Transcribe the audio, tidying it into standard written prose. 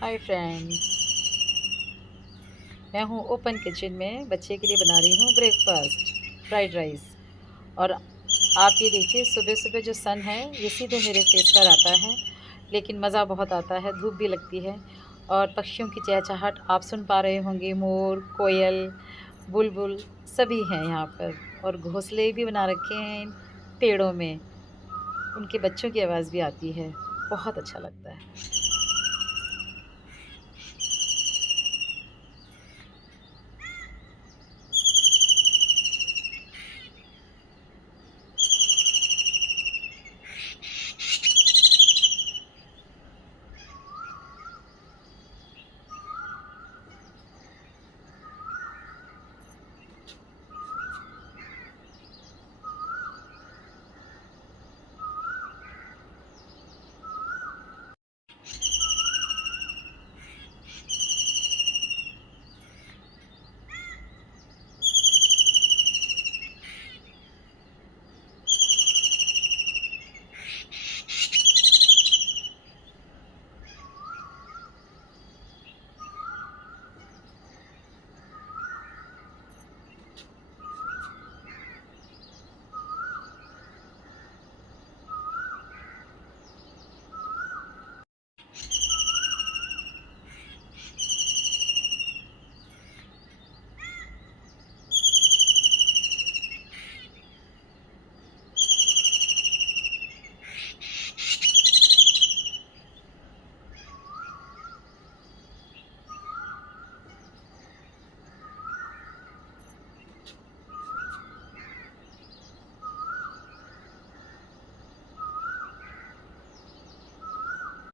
Hi friends, मैं हूँ open kitchen में बच्चे के लिए बना रही हूँ ब्रेकफास्ट फ्राइड राइस। और आप ये देखिए, सुबह सुबह जो सन है ये सीधे मेरे फेस पर आता है, लेकिन मज़ा बहुत आता है, धूप भी लगती है। और पक्षियों की चहचहाहट आप सुन पा रहे होंगे, मोर, कोयल, बुलबुल सभी हैं यहाँ पर। और घोंसले भी बना रखे हैं इन पेड़ों में, उनके बच्चों की आवाज़ भी आती है। बहुत अच्छा लगता है।